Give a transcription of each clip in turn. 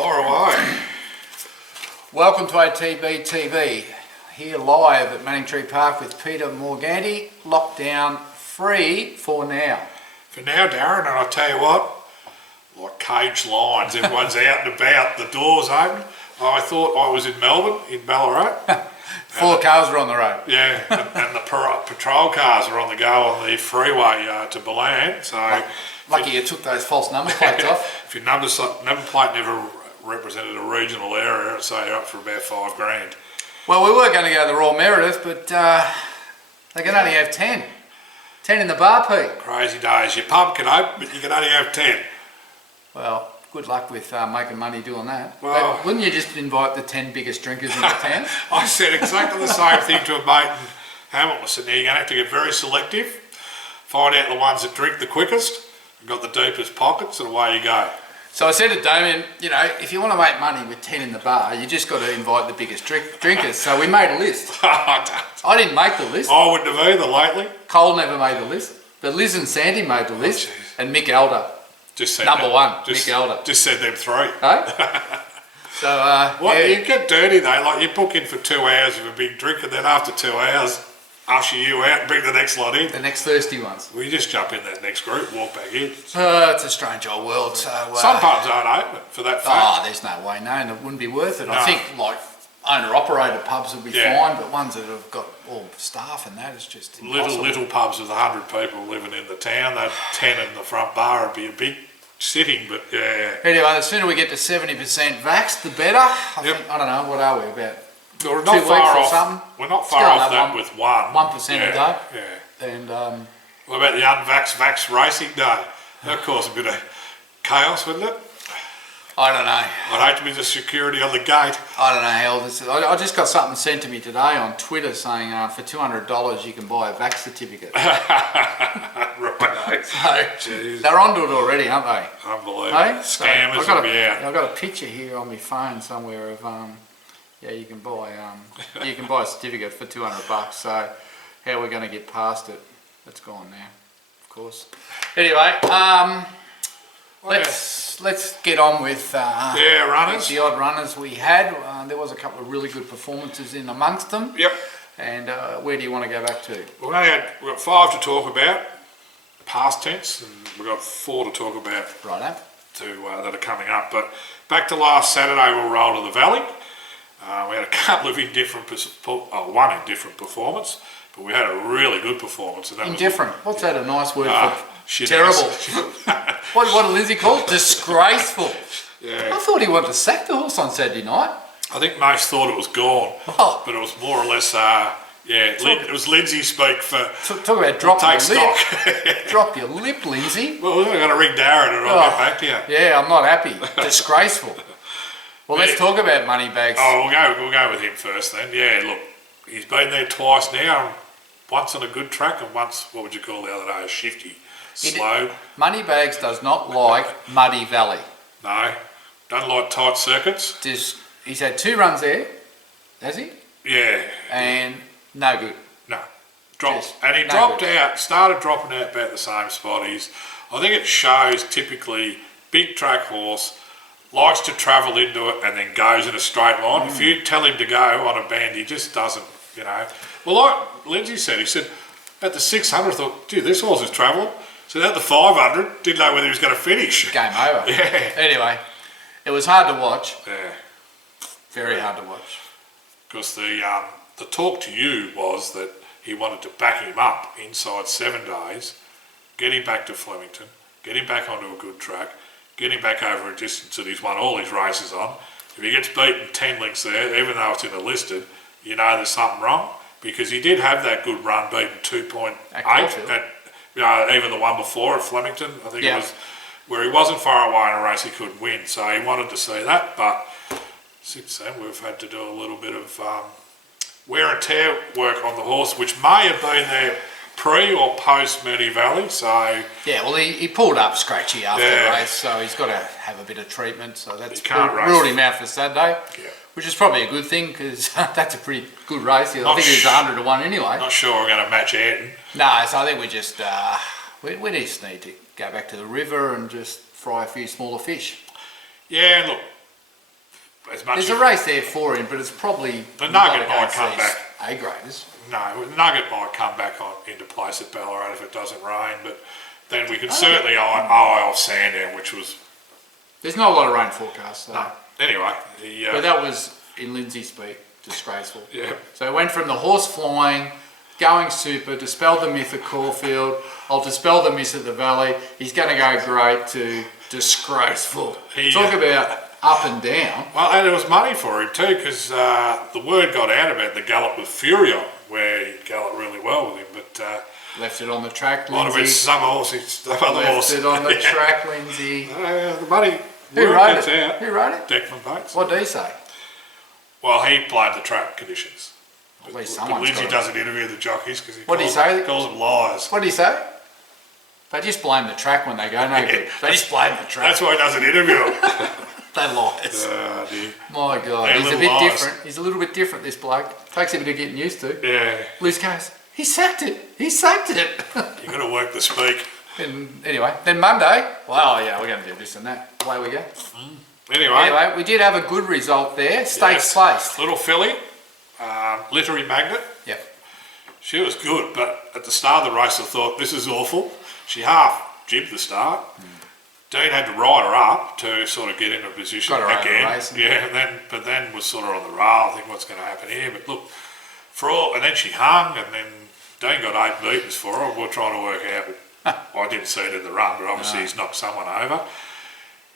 Far away. Welcome to ATB TV, here live at Manningtree Park with Peter Morganti, lockdown free for now. For now, Darren, and I'll tell you what, like cage lions, everyone's out and about, the doors open. I thought I was in Melbourne, in Ballarat. Four cars were on the road. Yeah, and the patrol cars are on the go on the freeway to Balan. So Lucky you took those false number plates off. If your number plate never represented a regional area, so you're up for about $5,000. Well, we were going to go to the Royal Meredith, but they can only have 10. 10 in the bar, Pete. Crazy days. Your pub can open, but you can only have 10. Well, good luck with making money doing that. Well, but wouldn't you just invite the 10 biggest drinkers in the town? I said exactly the same thing to a mate in Hamilton. I said, now you're going to have to get very selective, find out the ones that drink the quickest, and got the deepest pockets, and away you go. So I said to Damien, you know, if you want to make money with 10 in the bar, you just got to invite the biggest drinkers. So we made a list. I didn't make the list. I wouldn't have either lately. Cole never made the list. But Liz and Sandy made the list. And Mick Elder. Just said Number them. one, Just, Mick Elder. Just said them three. Hey? So, yeah. You get dirty though, like you book in for 2 hours of a big drink and then after 2 hours, usher you out and bring the next lot in. The next thirsty ones. We just jump in that next group, walk back in. It's a strange old world. So some pubs aren't open for that fact. Oh, there's no way, no, and it wouldn't be worth it. No. I think like owner-operated pubs would be fine, but ones that have got all staff and that is just impossible. Little pubs with 100 people living in the town, that 10 in the front bar would be a big sitting, but yeah. Anyway, the sooner we get to 70% vaxxed, the better. I think, I don't know, what are we, about We're 2 not weeks far or off. something? We're not far off that with 1% a day. Yeah. And what about the unvax racing day? That caused a bit of chaos, wouldn't it? I don't know. I'd hate to be the security on the gate. I don't know how this is. I just got something sent to me today on Twitter saying for $200 you can buy a vax certificate. Right. So they're onto it already, aren't they? Unbelievable. Hey? Scammers will be out. I've got a picture here on my phone somewhere of yeah, you can buy a certificate for $200. So how are we going to get past it? It's gone now, of course. Anyway, let's get on with runners. the odd runners we had. There was a couple of really good performances in amongst them. Yep. And where do you want to go back to? We've got 5 to talk about, past tense, and we've got 4 to talk about Righto. that are coming up. But back to last Saturday, we'll roll to the Valley. We had a couple of one indifferent performance, but we had a really good performance. And that Indifferent. What's that a nice word for? Shit. Terrible. What did Lizzie call it? Disgraceful. Yeah. I thought he wanted to sack the horse on Saturday night. I think most thought it was gone, but it was more or less, it was Lindsay speak for talk about drop your stock. lip. Drop your lip, Lindsay. Well, we're going to ring Darren and I'll get back to you. Yeah, I'm not happy. Disgraceful. Well, let's talk about Moneybags. Oh, we'll go with him first then. Yeah, look, he's been there twice now. Once on a good track and once, what would you call the other day, a shifty, slow. Moneybags does not like Muddy Valley. No, don't like tight circuits. He's had 2 runs there, has he? Yeah. And no good. No. Started dropping out about the same spot. I think it shows typically big track horse, likes to travel into it and then goes in a straight line. If you tell him to go on a bend, he just doesn't, you know. Well, like Lindsay said, he said at the 600, I thought, gee, this horse is travelling. So at the 500, didn't know whether he was going to finish. Game over. Yeah. Anyway, it was hard to watch. Yeah. Very hard to watch. Because the talk to you was that he wanted to back him up inside 7 days, get him back to Flemington, get him back onto a good track, get him back over a distance that he's won all his races on. If he gets beaten 10 lengths there, even though it's in a listed, you know there's something wrong. Because he did have that good run, beaten 2.8 at even the one before at Flemington. I think it was where he wasn't far away in a race he couldn't win. So he wanted to see that, but since then we've had to do a little bit of wear and tear work on the horse, which may have been there pre or post Moonee Valley. So yeah, well he pulled up scratchy after the race, so he's got to have a bit of treatment. So that's ruled him out for Saturday, which is probably a good thing because that's a pretty good race. I think he's 100 to 1 anyway. Not sure we're going to match Ayrton. No, so I think we just need to go back to the river and just fry a few smaller fish. Yeah, look, as much There's as a race there for him, but it's probably the Nugget might come back. A-graders. No, the Nugget might come back into place at Ballarat if it doesn't rain, but then we can certainly eye off Sandown, which was... There's not a lot of rain forecast, though. No. Anyway, but that was, in Lindsay speak, disgraceful. Yeah. So it went from the horse flying, going super, dispelled the myth at Caulfield, I'll dispel the myth at the Valley, he's going to go great, to disgraceful. Talk about up and down. Well, and it was money for him too, because the word got out about the gallop with Furio, where he galloped really well with him, but... left it on the track, a lot of it's some horses, some other horse. Left it on the track, Lindsay. The money... Who wrote it? Out. Who wrote it? Declan Bates. What did he say? Well, he blamed the track conditions. At least But Lindsay doesn't interview the jockeys because he calls them liars. What did he say? They just blame the track when they go no good. They just blame the track. That's why he doesn't interview them. They lies. Dear. My God, he's a bit different. He's a little bit different, this bloke. Takes a bit of getting used to. Yeah. Loose case. He sacked it. He sacked it. You've got to work the speak. And anyway, then Monday, well, yeah, we're going to do this and that. Away we go. Anyway, we did have a good result there. Stakes placed. Little filly, Literary Magnet. Yep. She was good, but at the start of the race I thought, this is awful. She half jibbed the start. Dean had to ride her up to sort of get into a position Got her again. over the race, Yeah, but then was sort of on the rail. I think what's going to happen here. But look, and then she hung, and then Dean got 8 metres for her. We're trying to work out. Well, I didn't see it in the run, but obviously he's knocked someone over.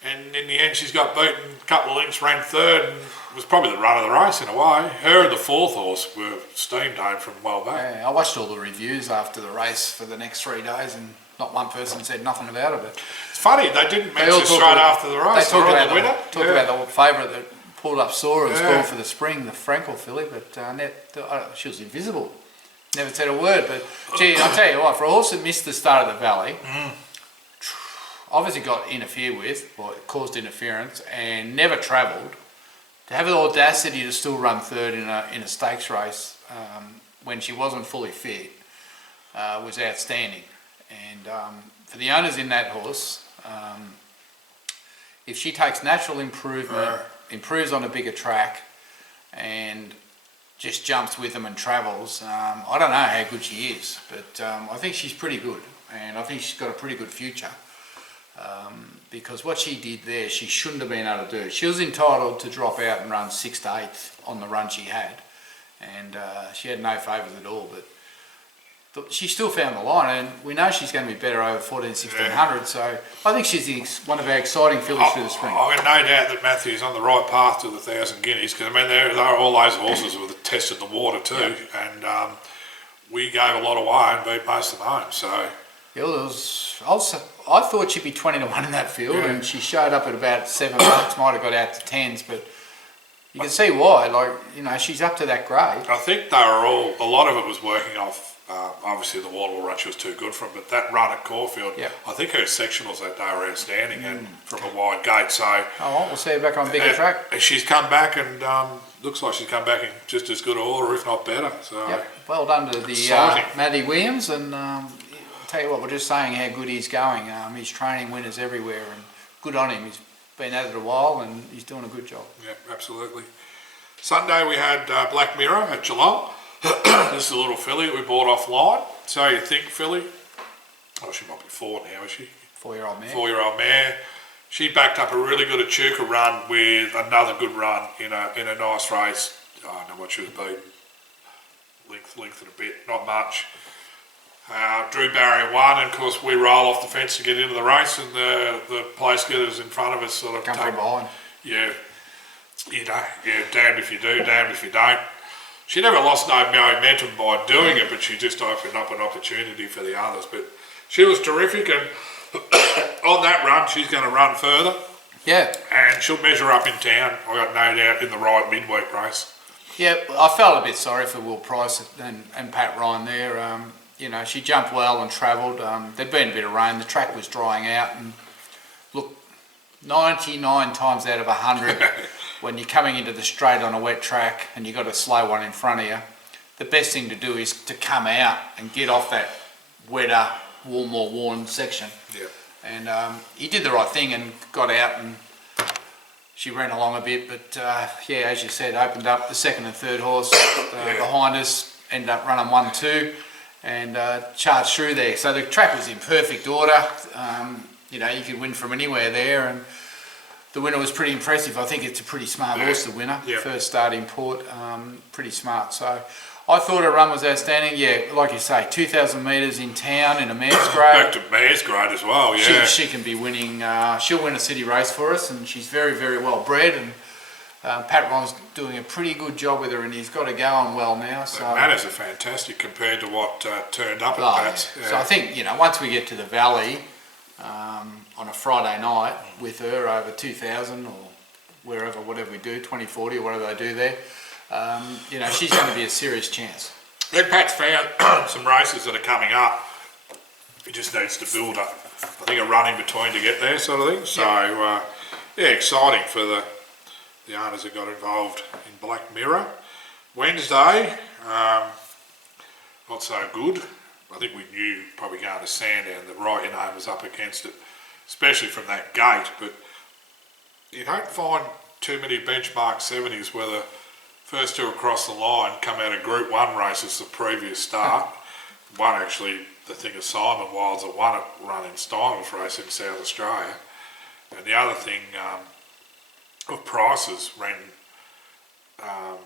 And in the end, she's got beaten a couple of lengths, ran third, and was probably the run of the race in a way. Her and the 4th horse were steamed home from well back. Yeah, I watched all the reviews after the race for the next 3 days, and not one person said nothing about it. But it's funny, they didn't mention straight after the race. They talked about the winner. About the favourite that pulled up sore and was going for the spring, the Frankel filly, but she was invisible. Never said a word, but gee, I'll tell you what, for a horse that missed the start of the Valley, obviously got interfered with, or caused interference, and never travelled, to have the audacity to still run third in a stakes race when she wasn't fully fit was outstanding. And for the owners in that horse, if she takes natural improvement, improves on a bigger track, and just jumps with them and travels, I don't know how good she is, but I think she's pretty good, and I think she's got a pretty good future. Because what she did there, she shouldn't have been able to do. She was entitled to drop out and run 6th to 8th on the run she had, and she had no favours at all, but she still found the line, and we know she's going to be better over 1600, so I think she's one of our exciting fillies through the spring. I've got no doubt that Matthew's on the right path to the 1,000 guineas, because I mean, they're all those horses were tested the water too, and we gave a lot away and beat most of them home, so... Yeah, I thought she'd be 20 to 1 in that field, and she showed up at about 7 bucks, might have got out to 10s, but you can see why, like, you know, she's up to that grade. I think they were all, a lot of it was working off, obviously the Waldwell run she was too good from, but that run at Caulfield, I think her sectionals that day were outstanding and from a wide gate, so... Oh, well, we'll see her back on a bigger track. She's come back and looks like she's come back in just as good order, if not better, so... Well done to the Matty Williams, and... tell you what, we're just saying how good he's going. He's training winners everywhere, and good on him. He's been at it a while, and he's doing a good job. Yeah, absolutely. Sunday we had Black Mirror at Geelong. This is a little filly that we bought offline. So you think filly? Oh, she might be 4 now, is she? 4-year-old mare. 4-year-old mare. She backed up a really good Echuca run with another good run in a nice race. I don't know what she was beating. Length and a bit, not much. Drew barrier 1, and of course we roll off the fence to get into the race, and the place getters in front of us sort of come from behind. Yeah, you know, damned if you do, damned if you don't. She never lost no momentum by doing it, but she just opened up an opportunity for the others. But she was terrific, and on that run she's going to run further. Yeah. And she'll measure up in town, I got no doubt, in the right midweek race. Yeah, I felt a bit sorry for Will Price and Pat Ryan there. You know, she jumped well and travelled. There'd been a bit of rain, the track was drying out, and look, 99 times out of 100, when you're coming into the straight on a wet track and you've got a slow one in front of you, the best thing to do is to come out and get off that wetter, more worn section. Yeah. And he did the right thing and got out, and she ran along a bit, but yeah, as you said, opened up the second and third horse behind us, ended up running 1-2 and charged through there. So the track was in perfect order. You know, you could win from anywhere there, and the winner was pretty impressive. I think it's a pretty smart horse, the winner. First start in Port, pretty smart. So I thought her run was outstanding. Yeah, like you say, 2,000 metres in town in a mare's grade. Back to mare's grade as well, yeah. She can be winning, she'll win a city race for us, and she's very, very well bred, and Pat Ron's doing a pretty good job with her, and he's got her going well now. So manners are fantastic compared to what turned up at Pat's. Yeah. So I think, you know, once we get to the Valley on a Friday night with her over 2,000 or wherever, whatever we do, 2040 or whatever they do there, you know, she's going to be a serious chance. I think Pat's found some races that are coming up. He just needs to build up, I think, a run in between to get there, sort of thing. So, yeah, exciting for the owners that got involved in Black Mirror. Wednesday, not so good. I think we knew probably going to Sandown that Right Your Name was up against it, especially from that gate. But you don't find too many benchmark 70s where the first two across the line come out of Group 1 races the previous start. One actually, the thing of Simon Wilds, that won it run in Steiners race in South Australia. And the other thing of Prices ran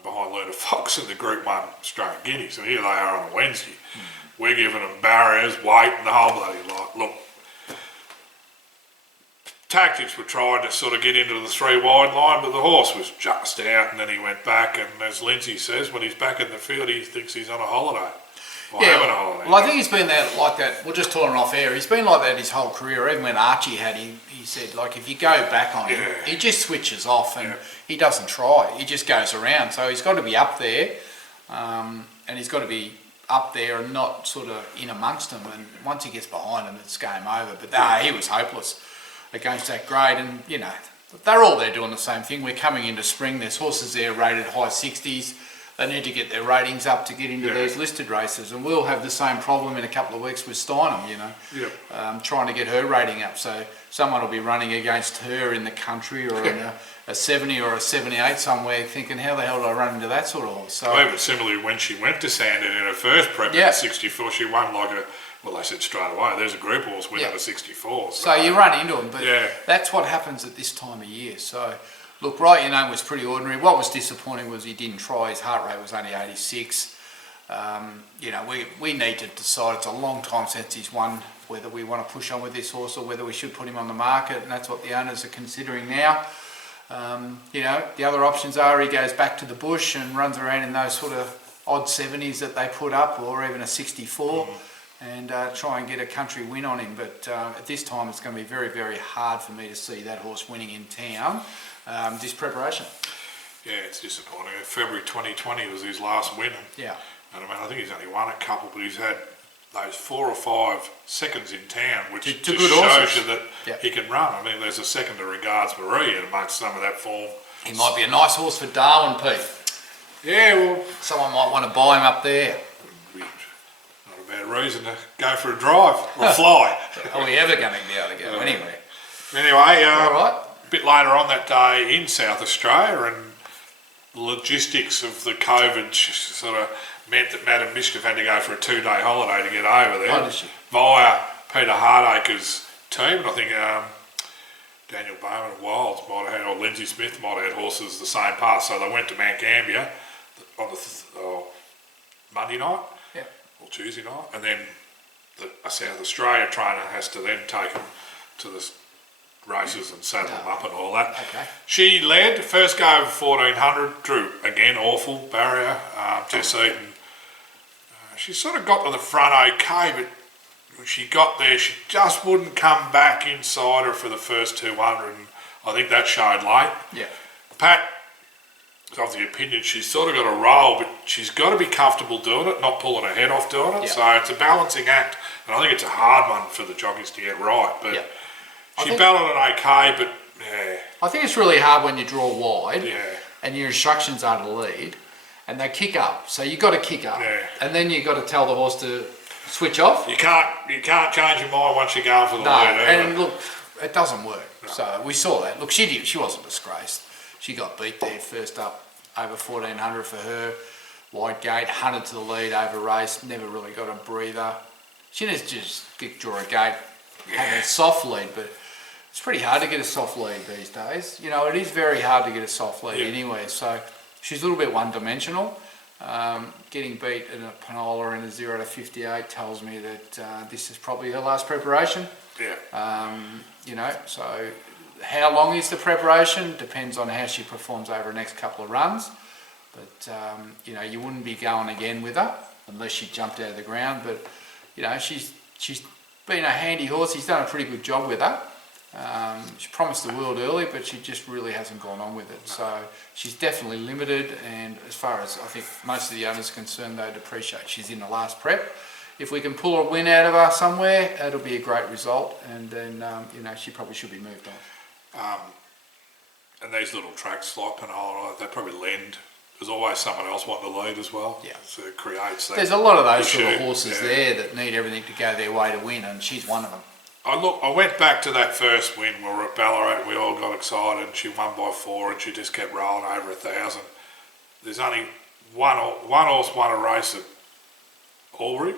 behind Luna Fox in the Group 1 Australian Guineas. So here they are on a Wednesday. We're giving them barriers, weight and the whole bloody lot. Look, tactics were trying to sort of get into the 3 wide line, but the horse was just out, and then he went back, and as Lindsay says, when he's back in the field, he thinks he's on a holiday. Or having a holiday. Well, I think he's been there like that. We're just talking off air. He's been like that his whole career. Even when Archie had him, he said, like, if you go back on him, he just switches off, and he doesn't try. He just goes around. So he's got to be up there, and he's got to be up there and not sort of in amongst them. And once he gets behind them, it's game over. But he was hopeless against that grade, and you know, they're all there doing the same thing. We're coming into spring. There's horses there rated high 60s. They need to get their ratings up to get into these listed races, and we'll have the same problem in a couple of weeks with Steinem, you know, trying to get her rating up. So someone will be running against her in the country or in a 70 or a 78 somewhere, thinking, how the hell did I run into that sort of horse? So, but similarly, when she went to Sandown in her first prep at 64, she won like a, well, they said straight away, there's a group horse winning at 64. So you run into them, but that's what happens at this time of year. So look, Right Your Name was pretty ordinary. What was disappointing was he didn't try. His heart rate was only 86. You know, we need to decide. It's a long time since he's won, whether we want to push on with this horse or whether we should put him on the market, and that's what the owners are considering now. You know, the other options are he goes back to the bush and runs around in those sort of odd 70s that they put up, or even a 64, and try and get a country win on him. But at this time, it's going to be very, very hard for me to see that horse winning in town. This preparation. Yeah, it's disappointing. February 2020 was his last win. Yeah. And I mean, I think he's only won a couple, but he's had those 4 or 5 seconds in town, which just shows you that he can run. I mean, there's a second to Regards Marie amongst some of that form. He might be a nice horse for Darwin, Pete. Yeah, well, someone might want to buy him up there. Not a bad reason to go for a drive or fly. Are we ever going to be able to go anyway? Anyway, all right. A bit later on that day in South Australia, and the logistics of the COVID sort of meant that Madam Mischief had to go for a 2-day holiday to get over there via Peter Hardacre's team. And I think Daniel Bowman of Wilds might have had, or Lindsay Smith might have had horses the same path. So they went to Mount Gambier on the Monday night or Tuesday night, and then a South Australia trainer has to then take them to the races and saddle them up and all that. Okay. She led, first go over 1400, drew again awful barrier, Jess Eaton. She sort of got to the front okay, but when she got there, she just wouldn't come back inside her for the first 200, and I think that showed late. Yeah. Pat is of the opinion she's sort of got to roll, but she's got to be comfortable doing it, not pulling her head off doing it. Yeah. So it's a balancing act, and I think it's a hard one for the jockeys to get right. But she ballot it okay, but I think it's really hard when you draw wide and your instructions are to lead and they kick up. So you've got to kick up and then you've got to tell the horse to switch off. You can't change your mind once you're going for the lead. And look, it doesn't work. No. So we saw that. Look, she wasn't disgraced. She got beat there first up over 1400 for her. Wide gate, hunted to the lead over race, never really got a breather. She needs to just draw a gate, have a soft lead, but it's pretty hard to get a soft lead these days. You know, it is very hard to get a soft lead anywhere. So she's a little bit one-dimensional. Getting beat in a Panola in a 0 to 58 tells me that this is probably her last preparation. Yeah. You know, so how long is the preparation? Depends on how she performs over the next couple of runs. But, you know, you wouldn't be going again with her unless she jumped out of the ground. But, you know, she's been a handy horse. He's done a pretty good job with her. She promised the world early, but she just really hasn't gone on with it. So she's definitely limited. And as far as I think most of the owners are concerned, they'd appreciate she's in the last prep. If we can pull a win out of her somewhere, it'll be a great result. And then, you know, she probably should be moved on. And these little tracks like Panola, they probably lend. There's always someone else wanting to lead as well. Yeah. So it creates that. There's a lot of those issue. sort of horses there that need everything to go their way to win, and she's one of them. I went back to that first win where we were at Ballarat and we all got excited and she won by 4 and she just kept rolling over 1,000. There's only one horse won a race at Albury,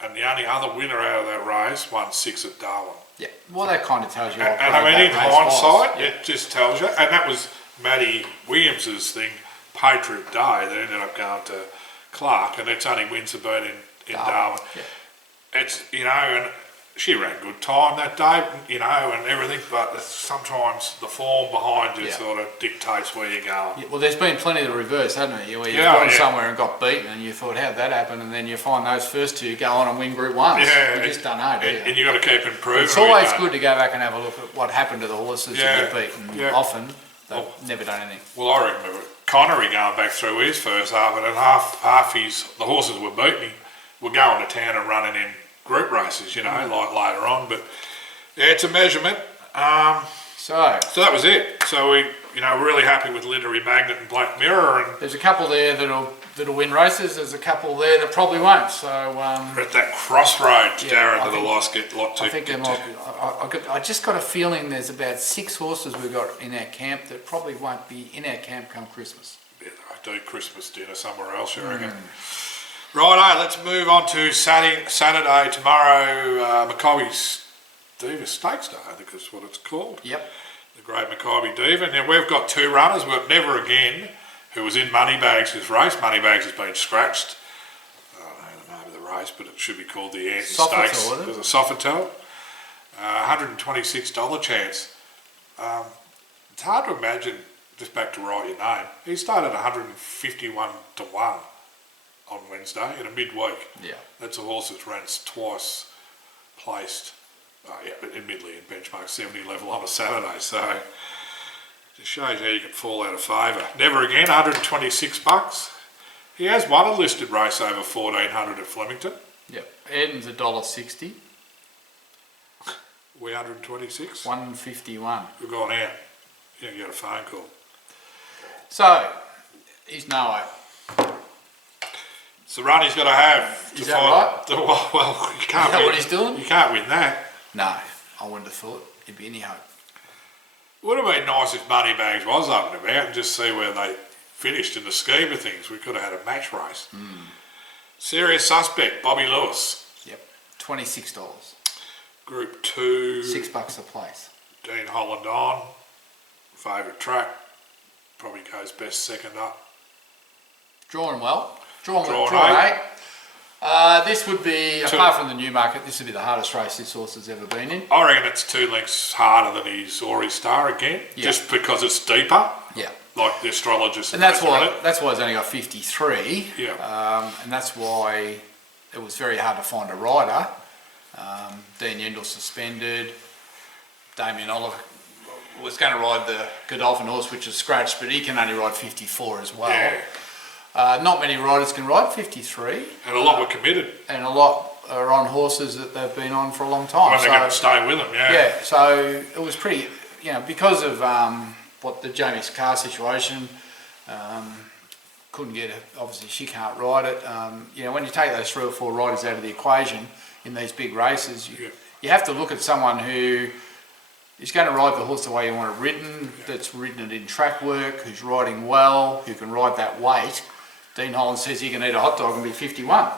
and the only other winner out of that race won 6 at Darwin. Yeah, well, that kind of tells you. And I mean, in hindsight, it just tells you, and that was Matty Williams's thing, Patriot Day, that ended up going to Clark, and it's only wins have been in Darwin. Yeah. It's, you know, and she ran good time that day, you know, and everything, but sometimes the form behind you sort of dictates where you're going. Yeah, well, there's been plenty of the reverse, hasn't it? Where you've gone somewhere and got beaten and you thought, how'd that happen? And then you find those first two go on and win Group 1s. Yeah. You just don't know, do you? And you've got to keep improving. It's always good to go back and have a look at what happened to the horses that get beaten. Yeah. Often, they've never done anything. Well, I remember Connery going back through his first half, and then half the horses were beaten, were going to town and running in group races, you know, like later on. But yeah, it's a measurement. So that was it. So we, you know, we're really happy with Literary Magnet and Black Mirror. And there's a couple there that'll win races. There's a couple there that probably won't. So we're at that crossroads, Darren, to the lot two. I think there might be. I just got a feeling there's about 6 horses we've got in our camp that probably won't be in our camp come Christmas. Yeah, I do Christmas dinner somewhere else, I reckon. Righto, let's move on to Saturday tomorrow, Maccabi's Diva Stakes Day, I think is what it's called. Yep. The Great Maccabi Diva. Now we've got 2 runners, we've Never Again, who was in Moneybags' race. Moneybags has been scratched. I don't know the name of the race, but it should be called the Anti Stakes. It was a Sofitel. $126 chance. It's hard to imagine, just back to write your name, he started 151 to 1. On Wednesday in a midweek. Yeah. That's a horse that's ran twice placed, admittedly in benchmark 70 level on a Saturday, so it just shows how you can fall out of favour. Never Again, $126. He has won a listed race over 1400 at Flemington. Yep. Eden's $1.60. We 126. 151. We've gone out. Yeah, you got a phone call. So he's no way. It's the run he's got to have. Is that right? Well, you can't. Is that what he's doing? You can't win that. No, I wouldn't have thought there'd be any hope. Would have been nice if Moneybags was up and about and just see where they finished in the scheme of things. We could have had a match race. Serious Suspect, Bobby Lewis. Yep, $26. Group 2. $6 a place. Dean Holland on. Favourite track. Probably goes best second up. Drawn well. Drawn 8. This would be, apart from the Newmarket, this would be the hardest race this horse has ever been in. I reckon it's 2 lengths harder than his Ori Star again, just because it's deeper. Yeah. Like the astrologist. And that's why it's only got 53. Yeah. And that's why it was very hard to find a rider. Dean Yendall suspended. Damien Oliver was going to ride the Godolphin horse, which is scratched, but he can only ride 54 as well. Yeah. Not many riders can ride 53. And a lot were committed. And a lot are on horses that they've been on for a long time. Well, they're going to stay with them, Yeah, so it was pretty, you know, because of what the Jamie Carr situation, couldn't get it, obviously she can't ride it. You know, when you take those 3 or 4 riders out of the equation in these big races, you have to look at someone who He's going to ride the horse the way you want it ridden, that's ridden it in track work, who's riding well, who can ride that weight. Dean Holland says he can eat a hot dog and be 51.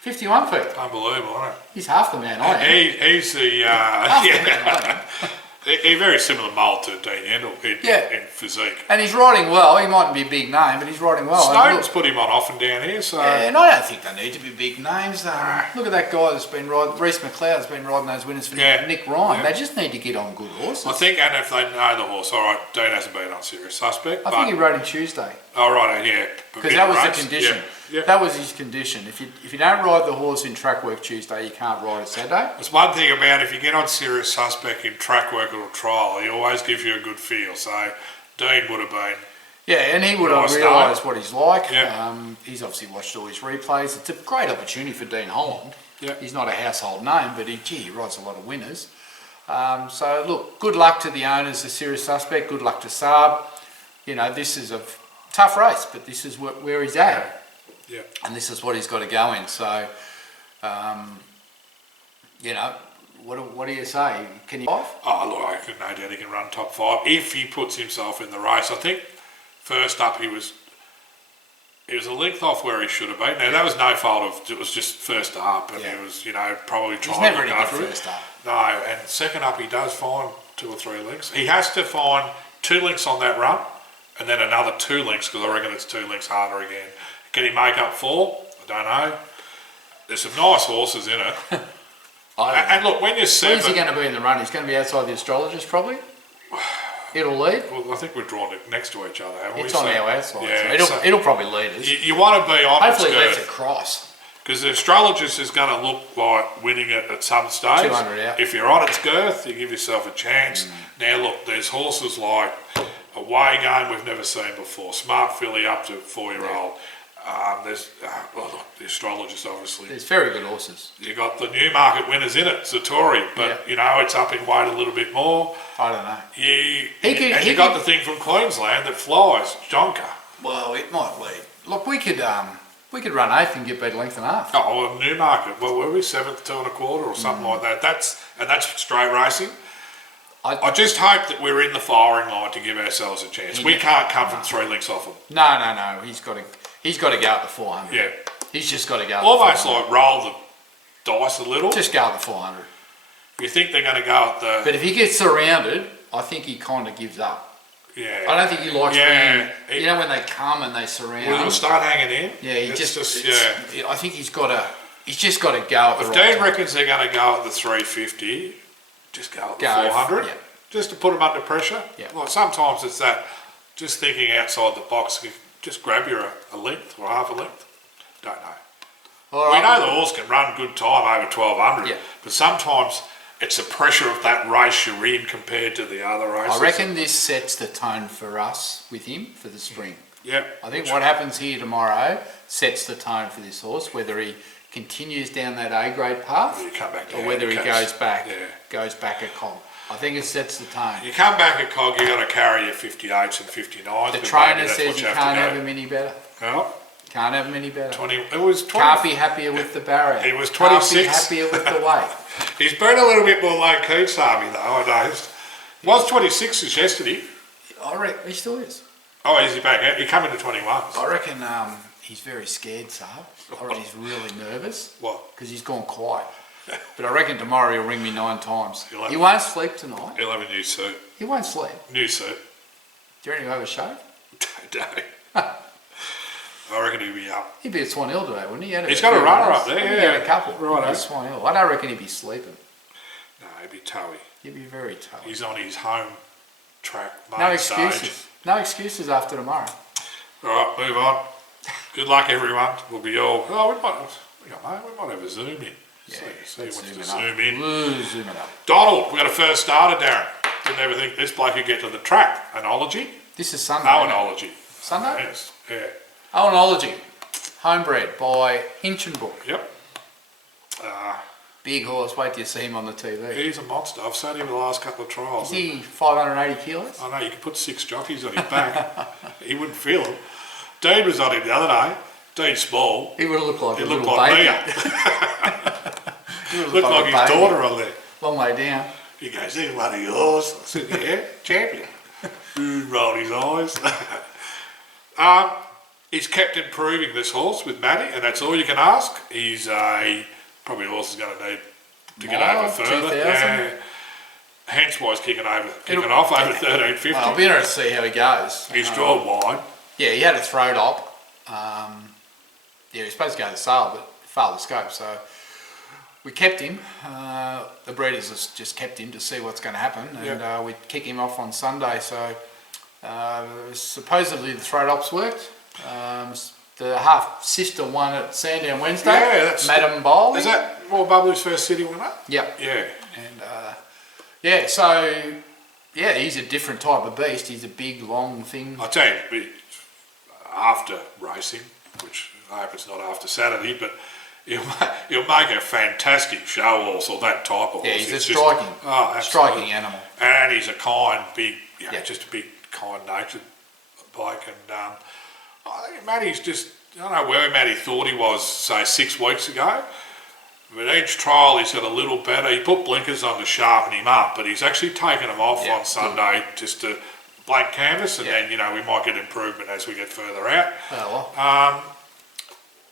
51 feet. Unbelievable, isn't it? He's half the man I am. He's the, Half the man I am. He's very similar mould to Dean Yendall in physique. And he's riding well. He mightn't be a big name, but he's riding well. Snowden's put him on often down here, so... Yeah, and I don't think they need to be big names. Look at that guy that's been riding, Reece McLeod's been riding those winners for Nick Ryan. They just need to get on good horses. I think, and if they know the horse, all right, Dean hasn't been on Serious Suspect. I think he rode him Tuesday. Oh, right, yeah. Because that was the condition. Yeah. That was his condition. If you don't ride the horse in track work Tuesday, you can't ride it Saturday. There's one thing about if you get on Serious Suspect in track work or trial, he always gives you a good feel. So Dean would have been. Yeah, and he would have realised what he's like. Yeah. He's obviously watched all his replays. It's a great opportunity for Dean Holland. Yeah. He's not a household name, but he rides a lot of winners. So look, good luck to the owners of Serious Suspect. Good luck to Saab. You know, this is a tough race, but this is where he's at. Yeah. And this is what he's got to go in. So, you know, what do you say? Can he? Oh, look, I can no doubt he can run top 5 if he puts himself in the race. I think first up he was a length off where he should have been. Now that was no fault of, it was just first up, and he was, you know, probably trying to go for it. First up. No, and second up he does find 2 or 3 lengths. He has to find 2 lengths on that run, and then another 2 lengths because I reckon it's 2 lengths harder again. Can he make up 4? I don't know. There's some nice horses in it. And look, when you're 7... Where's he going to be in the run? He's going to be outside the astrologist, probably? It'll lead? Well, I think we're drawn next to each other, haven't we? It's on our outside, yeah, so it'll probably lead us. You want to be on hopefully it leads across. Because the astrologist is going to look like winning it at some stage. 200 out. If you're on its girth, you give yourself a chance. Now, look, there's horses like Away Game we've never seen before. Smart Filly up to 4-year-old. There's the astrologist, obviously. There's very good horses. You got the Newmarket winners in it, Zatori, but you know it's up in weight a little bit more. I don't know. You got the thing from Queensland that flies, Jonker. Well, it might lead. Look, we could run 8th and get beat length and a half. Oh, well, Newmarket. Well, were we 7th, 2 1/4 or something like that? That's straight racing. I just hope that we're in the firing line to give ourselves a chance. We can't come from 3 lengths off them. No. He's got to go at the 400. Yeah. He's just got to go at almost the 400. like roll the dice a little. Just go at the 400. You think they're going to go at the... But if he gets surrounded, I think he kind of gives up. Yeah. I don't think he likes being... You know when they come and they surround... Well, he'll start hanging in. Yeah, I think he's just got to go at the if right Dean reckons they're going to go at the 350, just go at the 400. Yeah. Just to put them under pressure. Yeah. Like sometimes it's that, just thinking outside the box, just grab you a length or half a length. Don't know. We know the horse can run good time over 1200, but sometimes it's the pressure of that race you're in compared to the other races. I reckon this sets the tone for us with him for the spring. Yeah. I think what happens here tomorrow sets the tone for this horse, whether he continues down that A grade path or whether he goes back a cog. I think it sets the tone. You come back a cog, you've got to carry your 58s and 59s. The trainer says you can't have him any better. No. Can't have him any better. Can't be happier with the barrier. He was 26. Can't be happier with the weight. He's been a little bit more low-key, Sabi, though, I noticed. Was 26 as yesterday. I reckon he still is. Oh, is he back out? He come into 21. I reckon he's very scared, Saab. I reckon he's really nervous. What? Because he's gone quiet. But I reckon tomorrow he'll ring me 9 times. He won't sleep tonight. He'll have a new suit. He won't sleep. New suit. Do you reckon he'll have a shave? Don't. I reckon he'll be up. He'd be at Swan Hill today, wouldn't he? He's got a runner up there, He had a couple. Right at Swan Hill. I don't reckon he'd be sleeping. No, he'd be toey. He'd be very toey. He's on his home track. No excuses. No excuses after tomorrow. All right, move on. Good luck, everyone. We'll be all... Oh, we might have a zoom in. Yeah, see what's to zoom in. We'll zoom it up. Donald, we got a first starter, Darren. Didn't ever think this bloke could get to the track. Anology? This is Sunday. Owenology. Sunday? Yes, yeah. Owenology. Homebred by Hinchinbrook. Yep. Big horse. Wait till you see him on the TV. He's a monster. I've seen him the last couple of trials. Is he 580 kilos? I know, you could put 6 jockeys on his back. He wouldn't feel it. Dean was on him the other day. Dean Small. He would have looked like he a looked little like baby. me. He looked like his daughter on there. Long way down. He goes, "He's one of yours." I said, "Yeah, champion." He rolled his eyes. He's kept improving this horse with Matty, and that's all you can ask. He's probably a horse is going to need to get over further. Yeah. Hence why he's kicking off over 1350. Well, I'll be interested to see how he goes. He's drawn wide. Yeah, he had a throat op. He was supposed to go to the sale, but failed the scope, so we kept him. The breeders just kept him to see what's going to happen, and we kick him off on Sunday. So supposedly the throat ops worked. The half sister won at Sandown Wednesday. Yeah, that's Madam Bowl. Is that Royal Bubbly's first city winner? Yep. Yeah. And so he's a different type of beast. He's a big, long thing. I'll tell you, after racing, which I hope it's not after Saturday, but he'll make a fantastic show horse, or that type of horse. Yeah, he's it's a striking animal. And he's a kind, big, just a big, kind-natured bloke. And I think Matty's just, I don't know where Matty thought he was, say, 6 weeks ago. But each trial he's got a little better. He put blinkers on to sharpen him up, but he's actually taken them off on Sunday just to blank canvas, and then, we might get improvement as we get further out. Oh, well.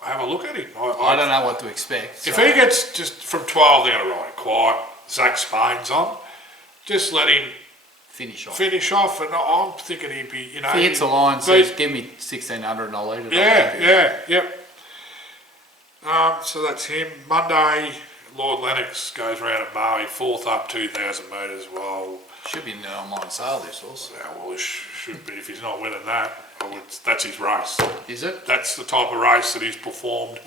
Have a look at him. I don't know what to expect. If he gets just from 12, they're going to ride it quiet. Zach Spain's on. Just let him finish off, and I'm thinking he'd be, if he hits the line, says, give me 1600 and I'll eat it. Yep. So that's him. Monday, Lord Lennox goes round at Maui, 4th up 2,000 metres. Well, should be in the online sale, this horse. Yeah, well, it should be. If he's not winning that, that's his race. Is it? That's the type of race that he's performed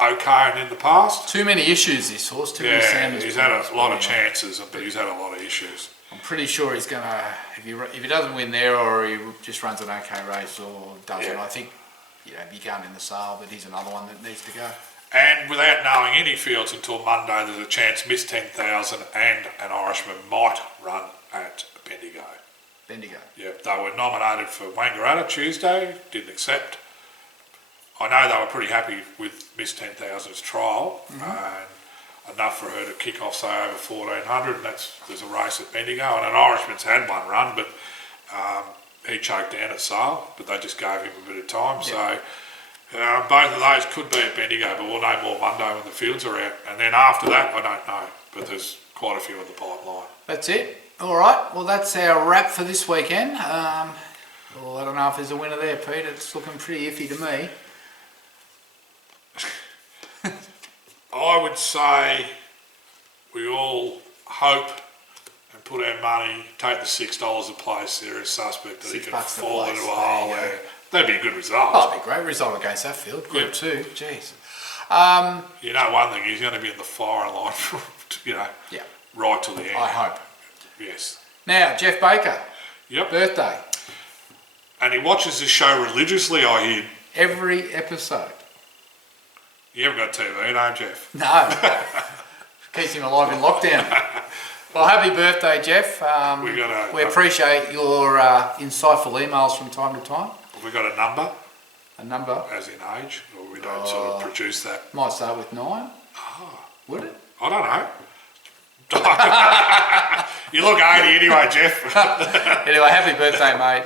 okay in the past. Too many issues, this horse. Too many Sanders. He's had a lot of chances, but he's had a lot of issues. I'm pretty sure he's going to, if he doesn't win there, or he just runs an okay race or doesn't, I think, be going in the sale, but he's another one that needs to go. And without knowing any fields until Monday, there's a chance Miss 10,000 and an Irishman might run at Bendigo. Yeah, they were nominated for Wangaratta Tuesday, didn't accept. I know they were pretty happy with Miss 10,000's trial, and enough for her to kick off, say, over 1,400, and there's a race at Bendigo, and an Irishman's had one run, but he choked down at sale, but they just gave him a bit of time, so both of those could be at Bendigo, but we'll know more Monday when the fields are out, and then after that, I don't know, but there's quite a few in the pipeline. That's it. All right, well, that's our wrap for this weekend. I don't know if there's a winner there, Pete. It's looking pretty iffy to me. I would say we all hope and put our money, take the $6 a place there as suspect that he can fall into a hole there. That'd be a good result. Oh, it'd be a great result against that field. Group 2, jeez. One thing, he's going to be in the firing line from, right till the end. I hope. Yes. Now, Jeff Baker. Yep. Birthday. And he watches this show religiously, I hear. Every episode. You haven't got TV, no, Jeff? No. Keeps him alive in lockdown. Well, happy birthday, Jeff. We appreciate your insightful emails from time to time. Have we got a number? A number? As in age? Or we don't sort of produce that? Might start with 9. Oh. Would it? I don't know. You look 80 anyway, Jeff. Anyway, happy birthday, mate.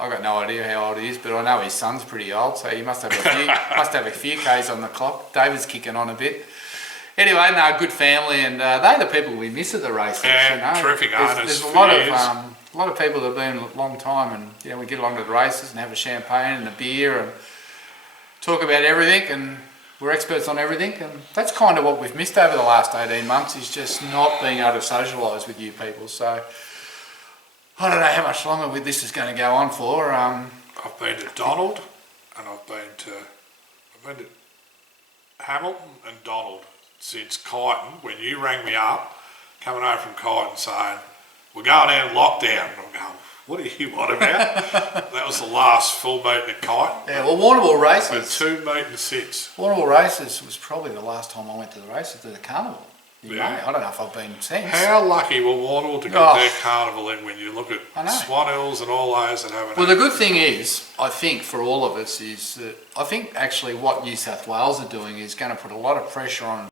I've got no idea how old he is, but I know his son's pretty old, so he must have a few Ks on the clock. David's kicking on a bit. Anyway, no, good family, and they're the people we miss at the races. Yeah, terrific owners. There's a lot of people that have been a long time, and we get along to the races and have a champagne and a beer and talk about everything, and we're experts on everything, and that's kind of what we've missed over the last 18 months, is just not being able to socialise with you people. So I don't know how much longer this is going to go on for. I've been to Donald, and I've been to Hamilton and Donald since Kyneton. When you rang me up, coming home from Kyneton saying, we're going out in lockdown, and I'm going, what are you on about? That was the last full meeting at Kyneton. Yeah, well, Warrnambool races. 2 meetings since. Warrnambool races was probably the last time I went to the races, to the carnival. I don't know if I've been since. How lucky were Warrnambool to get their carnival in when you look at Swan Hills and all those that haven't. Well, the good thing is, I think for all of us, is that I think actually what New South Wales are doing is going to put a lot of pressure on